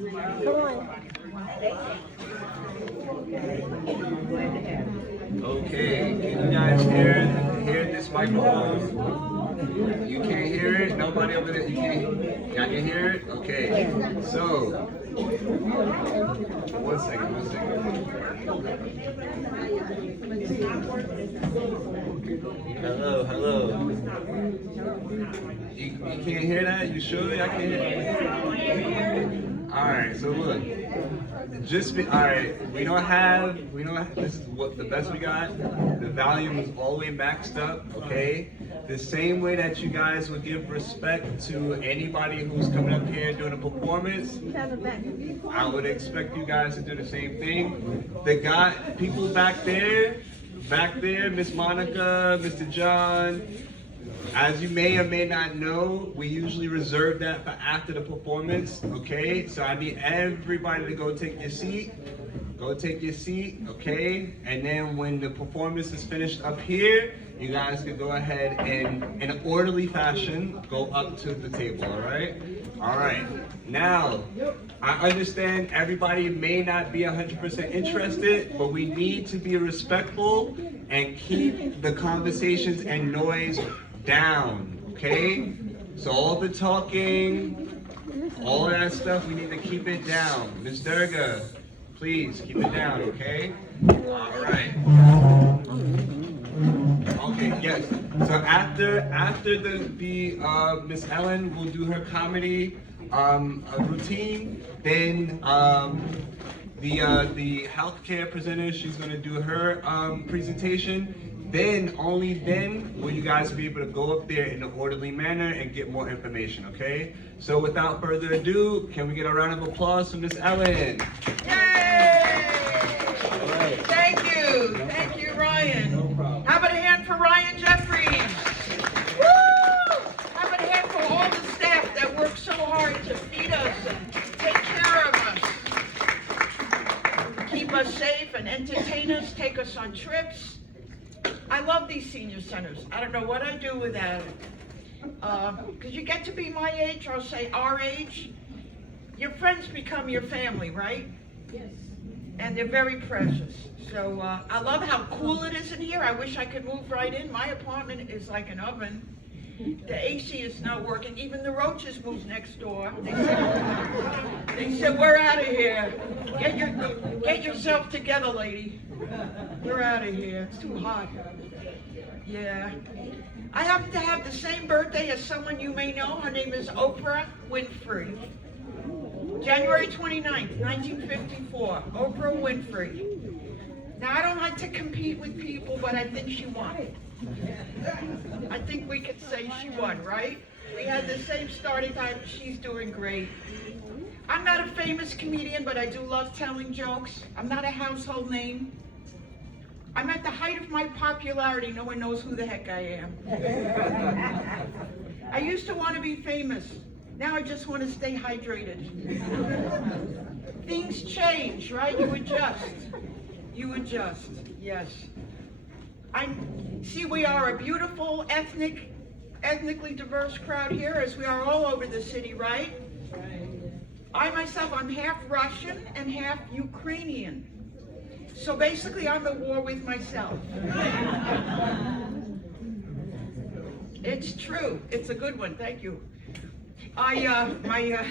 Come on. Okay, can you guys hear this microphone? You can't hear it? Nobody over there? Y'all can hear it? Okay. So, one second. Hello. You can't hear that? You sure? I can't hear it? Alright, so look. Alright, we don't have, this is what the best we got. The volume is all the way maxed up, okay? The same way that you guys would give respect to anybody who's coming up here doing a performance, I would expect you guys to do the same thing. People back there, Miss Monica, Mr. John, as you may or may not know, we usually reserve that for after the performance, okay? So I need everybody to go take your seat. Go take your seat, okay? And then when the performance is finished up here, you guys can go ahead and, in an orderly fashion, go up to the table, all right? All right. Now, I understand everybody may not be 100% interested, but we need to be respectful and keep the conversations and noise down, okay? So all the talking, all of that stuff, we need to keep it down. Ms. Durga, please keep it down, okay? All right. Okay, yes. So after the Miss Ellen will do her comedy routine, then the healthcare presenter, she's gonna do her presentation. Then, only then, will you guys be able to go up there in an orderly manner and get more information, okay? So without further ado, can we get a round of applause for Miss Ellen? Yay! Thank you, Ryan. No problem. How about a hand for Ryan Jeffries? Woo! How about a hand for all the staff that work so hard to feed us and take care of us, keep us safe and entertain us, take us on trips. I love these senior centers. I don't know what I'd do without it. Because you get to be my age, or I'll say our age, your friends become your family, right? Yes. And they're very precious. So I love how cool it is in here. I wish I could move right in. My apartment is like an oven. The AC is not working. Even the roaches moved next door. They said, we're out of here. Get yourself together, lady. We're out of here. It's too hot. Yeah. I happen to have the same birthday as someone you may know. Her name is Oprah Winfrey. January 29th, 1954. Oprah Winfrey. Now, I don't like to compete with people, but I think she won. I think we could say she won, right? We had the same starting time. She's doing great. I'm not a famous comedian, but I do love telling jokes. I'm not a household name. I'm at the height of my popularity. No one knows who the heck I am. I used to want to be famous. Now I just want to stay hydrated. Things change, right? You adjust. You adjust, yes. See, we are a beautiful, ethnically diverse crowd here, as we are all over the city, right? I myself, I'm half Russian and half Ukrainian. So basically, I'm at war with myself. It's true. It's a good one. Thank you. My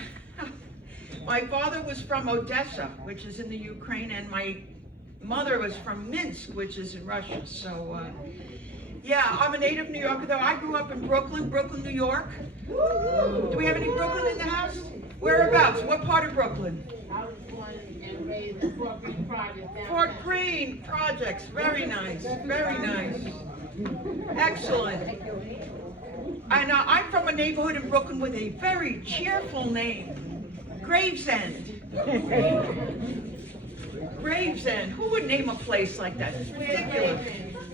father was from Odessa, which is in the Ukraine, and my mother was from Minsk, which is in Russia. So, yeah, I'm a native New Yorker, though. I grew up in Brooklyn, New York. Do we have any Brooklyn in the house? Whereabouts? What part of Brooklyn? I was born and raised in Fort Greene Projects. Fort Greene Projects. Very nice. Very nice. Excellent. And I'm from a neighborhood in Brooklyn with a very cheerful name, Gravesend. Gravesend. Who would name a place like that? It's ridiculous.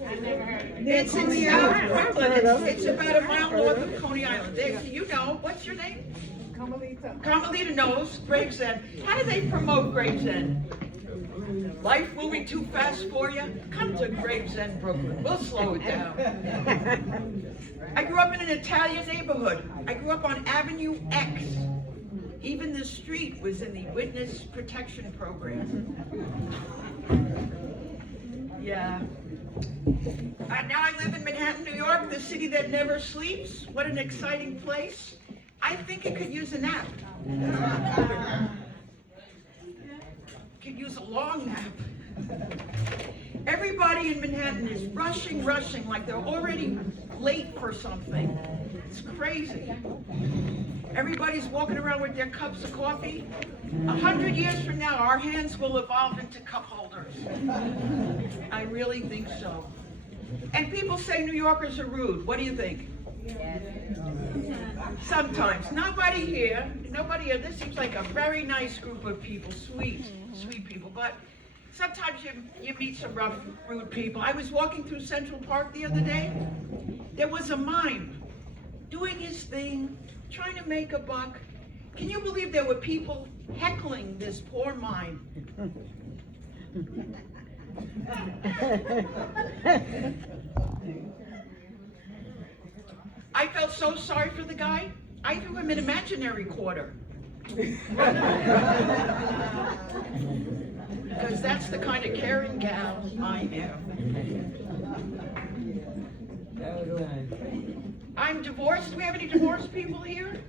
I never heard of it. It's in South Brooklyn. It's about a mile north of Coney Island. You know, what's your name? Carmelita knows. Gravesend. How do they promote Gravesend? Life moving too fast for you? Come to Gravesend, Brooklyn. We'll slow it down. I grew up in an Italian neighborhood. I grew up on Avenue X. Even the street was in the witness protection program. Yeah. Now I live in Manhattan, New York, the city that never sleeps. What an exciting place. I think it could use a nap. Could use a long nap. Everybody in Manhattan is rushing, like they're already late for something. It's crazy. Everybody's walking around with their cups of coffee. 100 years from now, our hands will evolve into cup holders. I really think so. And people say New Yorkers are rude. What do you think? Sometimes. Nobody here. This seems like a very nice group of people. Sweet people. But sometimes you meet some rough, rude people. I was walking through Central Park the other day. There was a mime doing his thing, trying to make a buck. Can you believe there were people heckling this poor mime? I felt so sorry for the guy. I threw him an imaginary quarter. Because that's the kind of caring gal I am. I'm divorced. Do we have any divorced people here?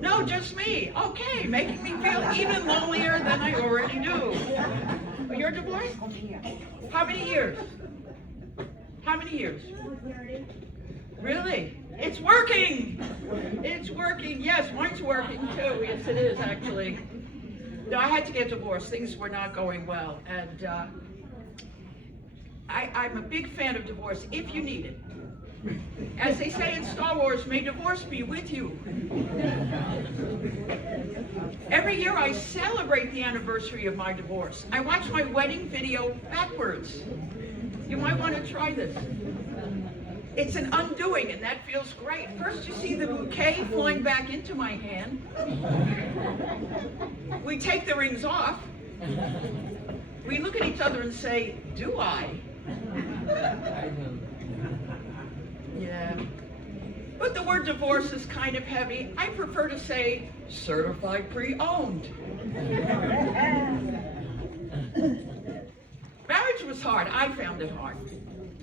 No, just me. Okay, making me feel even lonelier than I already do. You're divorced? How many years? How many years? Really? It's working! It's working. Yes, mine's working too. Yes, it is actually. No, I had to get divorced. Things were not going well. And I'm a big fan of divorce if you need it. As they say in Star Wars, may divorce be with you. Every year I celebrate the anniversary of my divorce. I watch my wedding video backwards. You might want to try this. It's an undoing, and that feels great. First you see the bouquet flowing back into my hand. We take the rings off. We look at each other and say, do I? Yeah. But the word divorce is kind of heavy. I prefer to say certified pre-owned. Marriage was hard. I found it hard.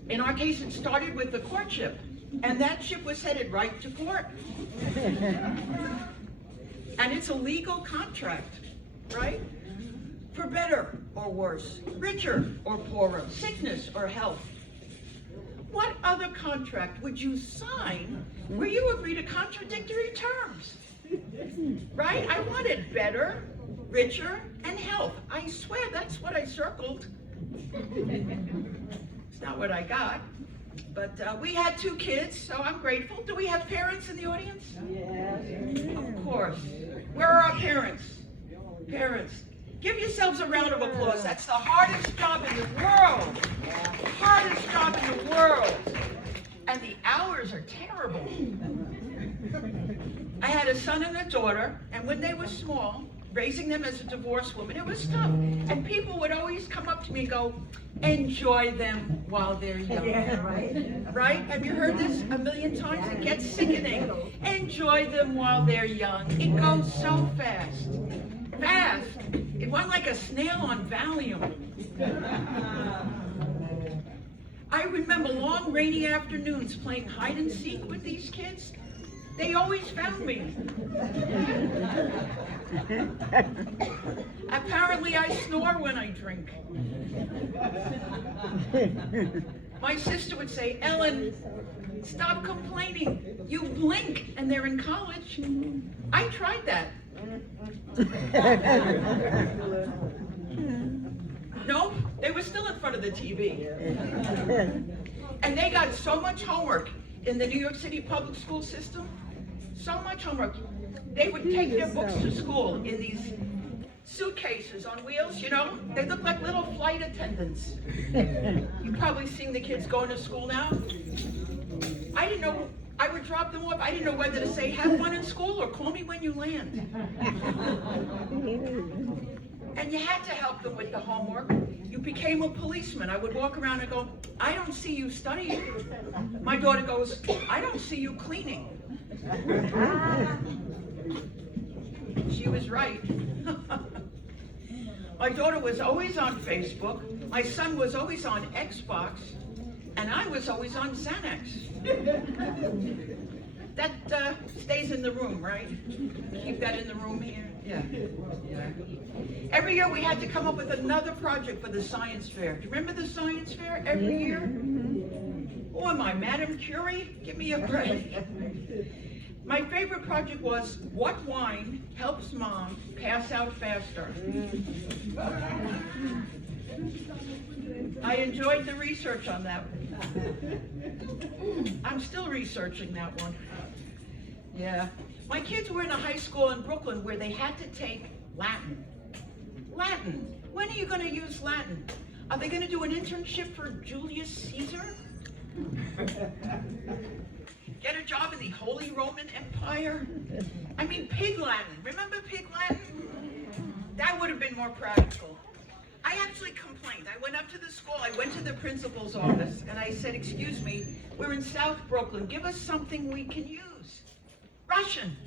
In our case, it started with the courtship, and that ship was headed right to court. And it's a legal contract, right? For better or worse, richer or poorer, sickness or health. What other contract would you sign where you agree to contradictory terms? Right? I wanted better, richer, and health. I swear that's what I circled. It's not what I got. But we had 2 kids, so I'm grateful. Do we have parents in the audience? Yes. Of course. Where are our parents? Parents. Give yourselves a round of applause. That's the hardest job in the world. Hardest job in the world. And the hours are terrible. I had a son and a daughter, and when they were small, raising them as a divorced woman, it was tough. And people would always come up to me and go, enjoy them while they're young. Yeah, right? Have you heard this a million times? It gets sickening. Enjoy them while they're young. It goes so fast. Fast. It went like a snail on Valium. I remember long rainy afternoons playing hide and seek with these kids. They always found me. Apparently I snore when I drink. My sister would say, Ellen, stop complaining. You blink and they're in college. I tried that. Nope, they were still in front of the TV. And they got so much homework in the New York City public school system. So much homework. They would take their books to school in these suitcases on wheels, you know? They look like little flight attendants. You've probably seen the kids going to school now. I didn't know. I would drop them off. I didn't know whether to say, have fun in school or call me when you land. And you had to help them with the homework. You became a policeman. I would walk around and go, I don't see you studying. My daughter goes, I don't see you cleaning. she was right. My daughter was always on Facebook, my son was always on Xbox, and I was always on Xanax. That stays in the room, right? Keep that in the room here? Yeah. Every year we had to come up with another project for the science fair. Do you remember the science fair every year? Oh, am I Madame Curie? Give me a break. My favorite project was what wine helps mom pass out faster. I enjoyed the research on that one. I'm still researching that one. Yeah. My kids were in a high school in Brooklyn where they had to take Latin. Latin. When are you going to use Latin? Are they going to do an internship for Julius Caesar? Get a job in the Holy Roman Empire? I mean, Pig Latin. Remember Pig Latin? That would have been more practical. I actually complained. I went up to the school, I went to the principal's office, and I said, excuse me, we're in South Brooklyn. Give us something we can use. Russian.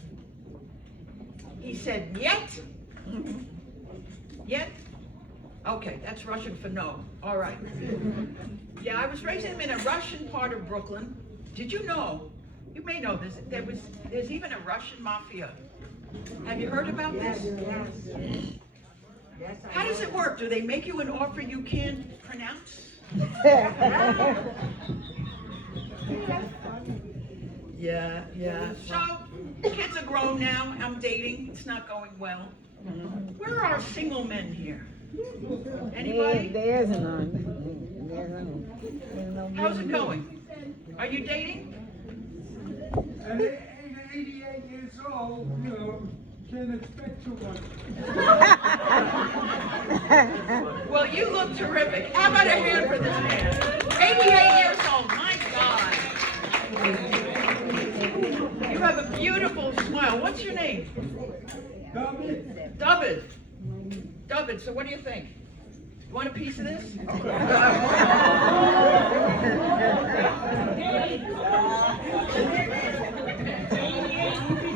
He said, yet? Yet? Okay, that's Russian for no. All right. Yeah, I was raising him in a Russian part of Brooklyn. Did you know? You may know this. There's even a Russian mafia. Have you heard about this? How does it work? Do they make you an offer you can't pronounce? Yeah. So, kids are grown now. I'm dating. It's not going well. Where are our single men here? Anybody? There's none. How's it going? Are you dating? At 88 years old, you know, can't expect too much. Well, you look terrific. How about a hand for this man? 88 years old. My God. You have a beautiful smile. What's your name? David. David, so what do you think? You want a piece of this?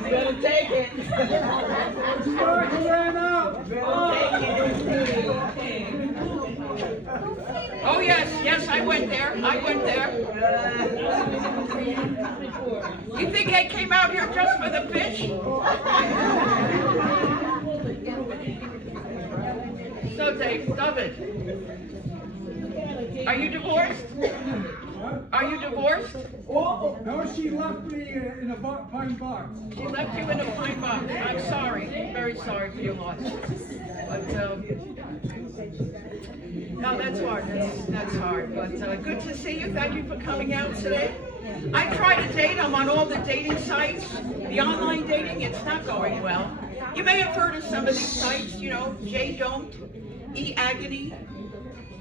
Better take it. Oh, yes, I went there. You think I came out here just for the fish? So, David, are you divorced? Are you divorced? No, she left me in a pine box. She left you in a pine box. I'm sorry. Very sorry for your loss. But, no, that's hard. That's hard. But good to see you. Thank you for coming out today. I try to date. I'm on all the dating sites. The online dating, it's not going well. You may have heard of some of these sites, you know, J Don't, E Agony,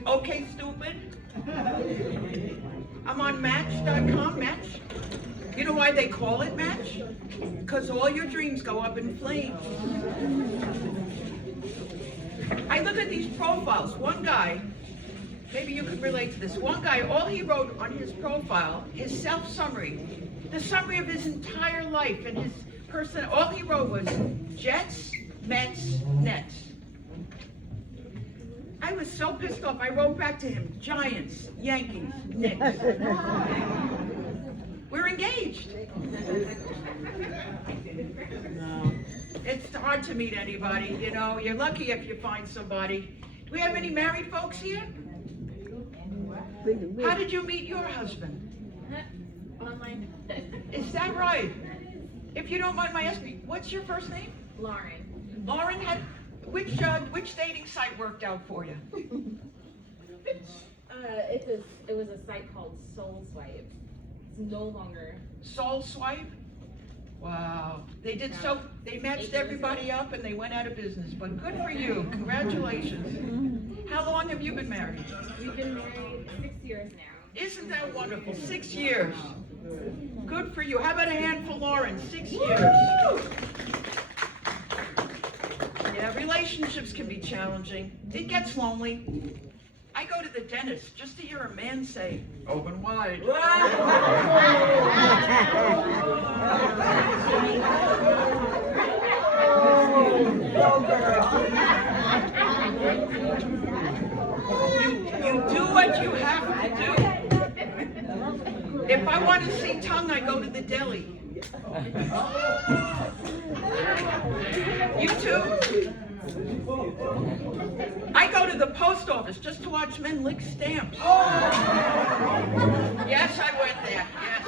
Okay Stupid. I'm on Match.com. Match. You know why they call it Match? Because all your dreams go up in flames. I look at these profiles. One guy, maybe you could relate to this. One guy, all he wrote on his profile, his self-summary, the summary of his entire life and his person, all he wrote was Jets, Mets, Nets. I was so pissed off, I wrote back to him, Giants, Yankees, Knicks. We're engaged. No. It's hard to meet anybody, you know. You're lucky if you find somebody. Do we have any married folks here? How did you meet your husband? Online. Is that right? If you don't mind my asking, what's your first name? Lauren. Lauren, which dating site worked out for you? It was a site called Soul Swipe. It's no longer. Soul Swipe? Wow. They matched everybody up and they went out of business, but good for you. Congratulations. How long have you been married? We've been married 6 years now. Isn't that wonderful? 6 years. Good for you. How about a hand for Lauren? 6 years. Yeah, relationships can be challenging. It gets lonely. I go to the dentist just to hear a man say, open wide. You do what you have to do. If I want to see tongue, I go to the deli. You too? I go to the post office just to watch men lick stamps. Yes, I went there. Yes.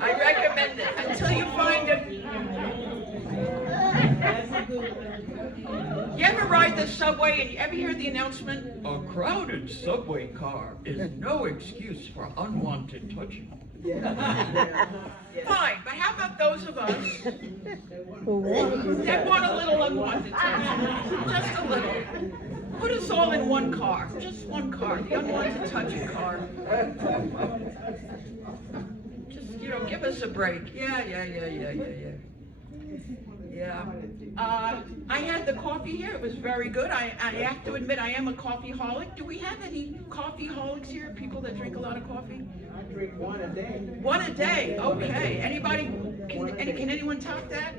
I recommend it until you find it. You ever ride the subway and you ever hear the announcement? A crowded subway car is no excuse for unwanted touching. Fine, but how about those of us that want a little unwanted touching? Just a little. Put us all in one car, just one car, the unwanted touching car. Just, give us a break. Yeah. I had the coffee here. It was very good. I have to admit I am a coffee-holic. Do we have any coffee-holics here? People that drink a lot of coffee? I drink one a day. One a day. Okay. Anybody? Can anyone top that?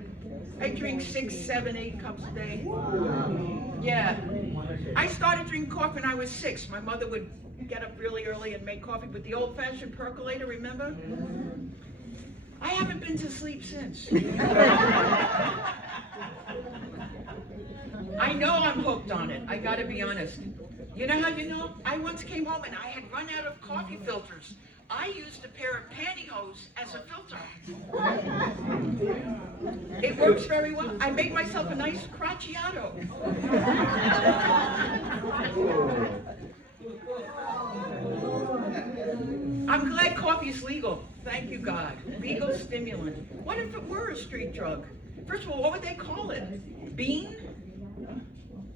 I drink 6, 7, 8 cups a day. Yeah. I started drinking coffee when I was 6. My mother would get up really early and make coffee with the old-fashioned percolator. Remember? I haven't been to sleep since. I know I'm hooked on it. I gotta be honest. You know how you know? I once came home and I had run out of coffee filters. I used a pair of pantyhose as a filter. It works very well. I made myself a nice cracciato. I'm glad coffee's legal. Thank you, God. Legal stimulant. What if it were a street drug? First of all, what would they call it? Bean?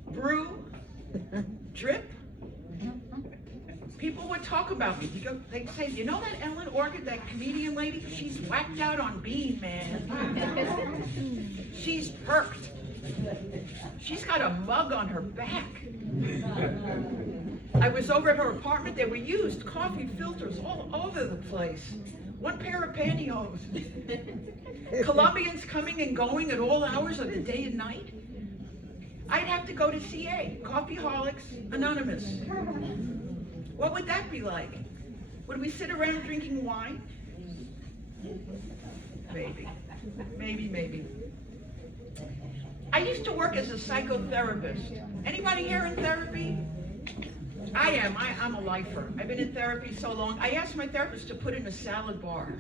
Brew? Drip? People would talk about me. They'd say, you know that Ellen Orchid, that comedian lady? She's whacked out on Bean, man. She's perked. She's got a mug on her back. I was over at her apartment. There were used coffee filters all over the place. One pair of pantyhose. Colombians coming and going at all hours of the day and night. I'd have to go to CA, Coffeeholics Anonymous. What would that be like? Would we sit around drinking wine? Maybe. I used to work as a psychotherapist. Anybody here in therapy? I am. I'm a lifer. I've been in therapy so long. I asked my therapist to put in a salad bar.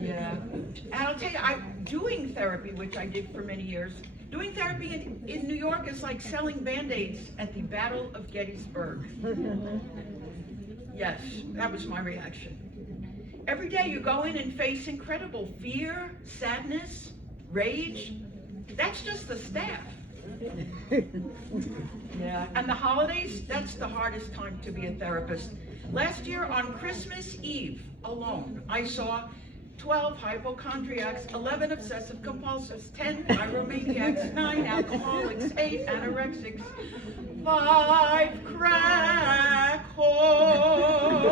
Yeah. And I'll tell you, I'm doing therapy, which I did for many years. Doing therapy in New York is like selling Band-Aids at the Battle of Gettysburg. Yes, that was my reaction. Every day you go in and face incredible fear, sadness, rage. That's just the staff. Yeah. And the holidays, that's the hardest time to be a therapist. Last year on Christmas Eve alone, I saw 12 hypochondriacs, 11 obsessive compulsives, 10 pyromaniacs, 9 alcoholics, 8 anorexics, 5 crack whores.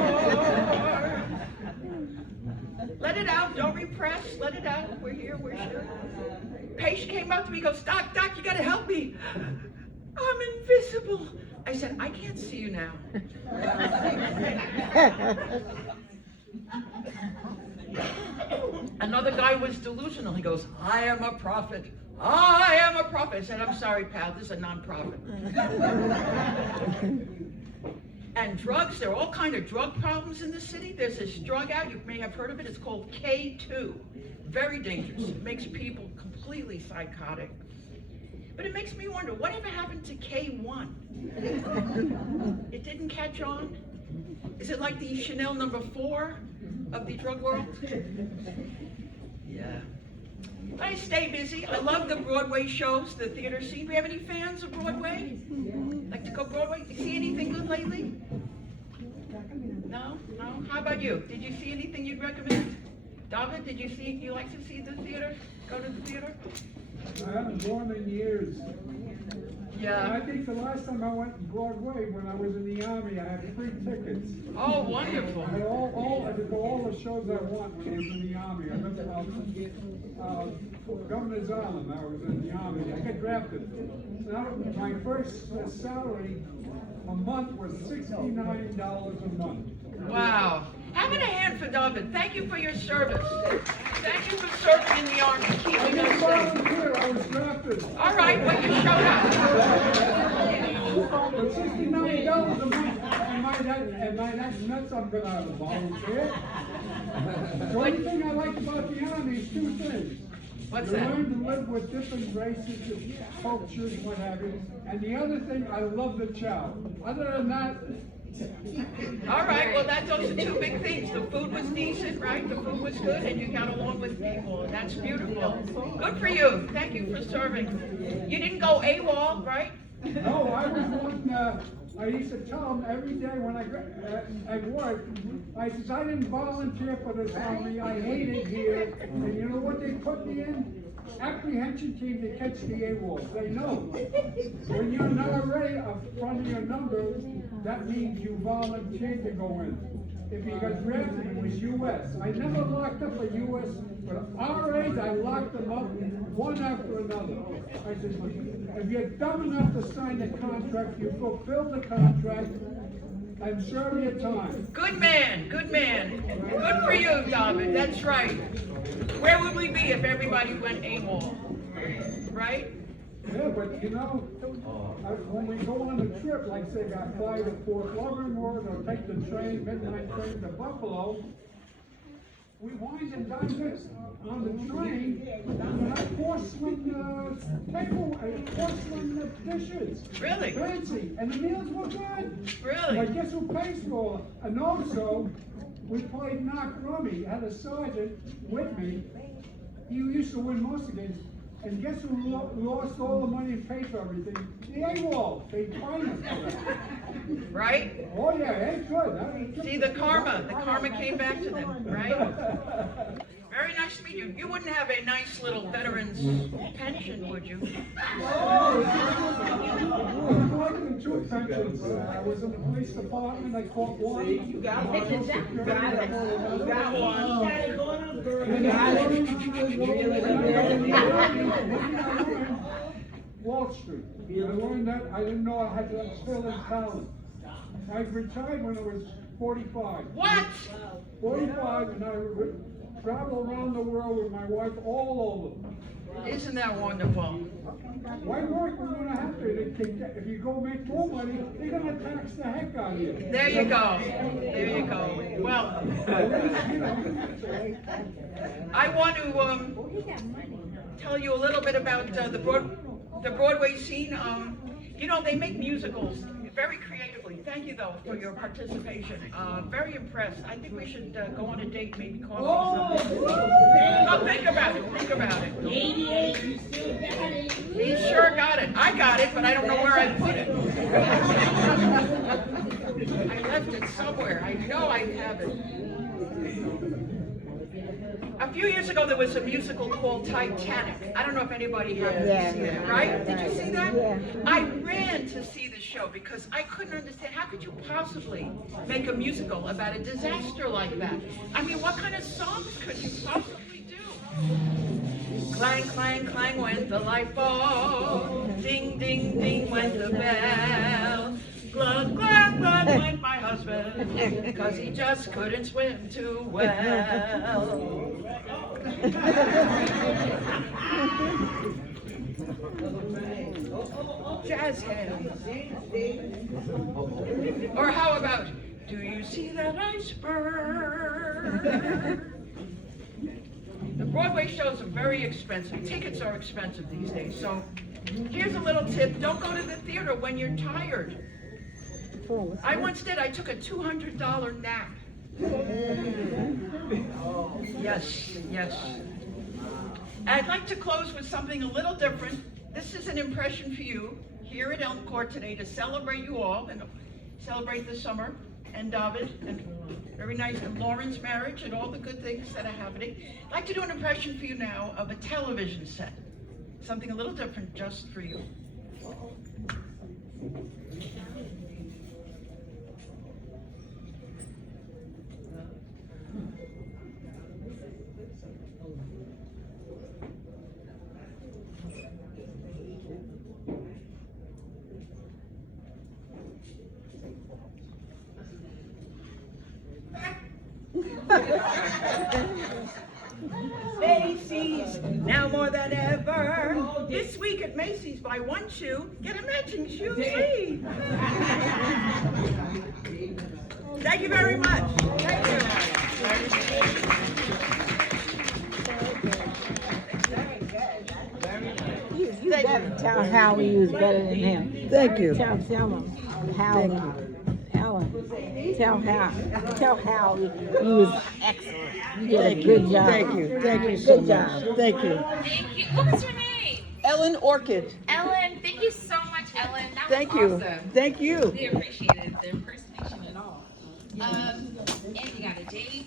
Let it out, don't repress, let it out. We're here. Patient came up to me, goes, Doc, you gotta help me. I'm invisible. I said, I can't see you now. Another guy was delusional. He goes, I am a prophet. I said, I'm sorry, pal, this is a non-profit. And drugs, there are all kinds of drug problems in the city. There's this drug out, you may have heard of it, it's called K2. Very dangerous. It makes people completely psychotic. But it makes me wonder, whatever happened to K1? It didn't catch on? Is it like the Chanel number 4 of the drug world? Yeah. But I stay busy. I love the Broadway shows, the theater scene. Do we have any fans of Broadway? Like to go Broadway? See anything good lately? No? How about you? Did you see anything you'd recommend? David, do you like to see the theater? Go to the theater? I haven't gone in years. And Yeah. I think the last time I went to Broadway, when I was in the Army, I had free tickets. Oh, wonderful. I did all the shows I want when I was in the Army. I lived Governor's Island, I was in the Army. I got drafted. Now, my first salary a month was $69 a month. Wow. How about a hand for David? Thank you for your service. Thank you for serving in the Army, I keeping didn't us safe. volunteer, I was drafted. All right, well, you showed up. But $69 a month, and my next nuts, I'm gonna volunteer. The only thing I like about the Army is two things. What's You that? learn to live with different races and cultures, what have you. And the other thing, I love the chow. Other than that, All right, well, those are two big things. The food was decent, right? The food was good, and you got along with people, and that's beautiful. Good for you. Thank you for serving. You didn't go AWOL, right? no, I was one, I used to tell them every day when I got at work, I says, I didn't volunteer for this Army, I hate it here. And you know what they put me in? Apprehension team to catch the AWOL. They know. When you're not already up front of your number, that means you volunteered to go in. If you got drafted, it was U.S. I never locked up a U.S., but RAs, I locked them up one after another. I said, if you're dumb enough to sign the contract, you fulfill the contract and serve your time. Good man, good man. Good for you, David. That's right. Where would we be if everybody went AWOL? Right? Yeah, but you know, when we go on a trip, like say I fly to Fort Leavenworth or take the train, midnight train to Buffalo, we wind and dine this on the train, and I porcelain porcelain dishes. Really? Fancy, and the meals were good. Really? But guess who pays for it? And also, we played knock rummy, had a sergeant with me, he used to win most of the games. And guess who lost all the money and paid for everything? The AWOL. They fined us for that. Right? Oh yeah, it's good. See, the karma came back to them, right? Very nice to meet you. You wouldn't have a nice little veterans pension, would you? I was collecting two pensions. I was in the police department, I caught one. You got it. You got it. You got one. Wall Street. I learned that. I didn't know I had that skill and talent. I retired when I was 45. What? 45, and I travel around the world with my wife all over. Isn't that wonderful? Why work when you're gonna have to? If you go make more money, they're gonna tax the heck out of you. There you go. There you go. Well, I want to tell you a little bit about the Broadway scene. You know, they make musicals very creatively. Thank you, though, for your participation. Very impressed. I think we should go on a date, maybe coffee. Oh, think about it. Think about it. 88, you still got it. He sure got it. I got it, but I don't know where I put it. I left it somewhere. I know I have it. A few years ago, there was a musical called Titanic. I don't know if anybody happened to see it, right? Did you see that? Yeah. I ran to see the show because I couldn't understand, how could you possibly make a musical about a disaster like that? I mean, what kind of songs could you possibly do? Clang, clang, clang went the light bulb. Ding, ding, ding went the bell. Glug, glug, glug went my husband, because he just couldn't swim too well. Jazz hands. Or how about, do you see that iceberg? The Broadway shows are very expensive. Tickets are expensive these days. So here's a little tip. Don't go to the theater when you're tired. I once did. I took a $200 nap. Yes, yes. I'd like to close with something a little different. This is an impression for you here at Elm Court today to celebrate you all and celebrate the summer and David and very nice and Lauren's marriage and all the good things that are happening. I'd like to do an impression for you now of a television set. Something a little different just for you. Macy's, now more than ever. This week at Macy's, buy one shoe, get a matching shoe free. Thank you very much. Thank you. You better tell Howie you was better than him. Thank you. Tell him how. Tell Howie you was excellent. You did a good job. Thank you. Thank you so Good much. job. Thank you. Thank you. What was your name? Ellen Orchid. Ellen. Thank you so much, Ellen. That Thank was you. awesome. Thank you. We appreciated the impersonation and all. And you got a J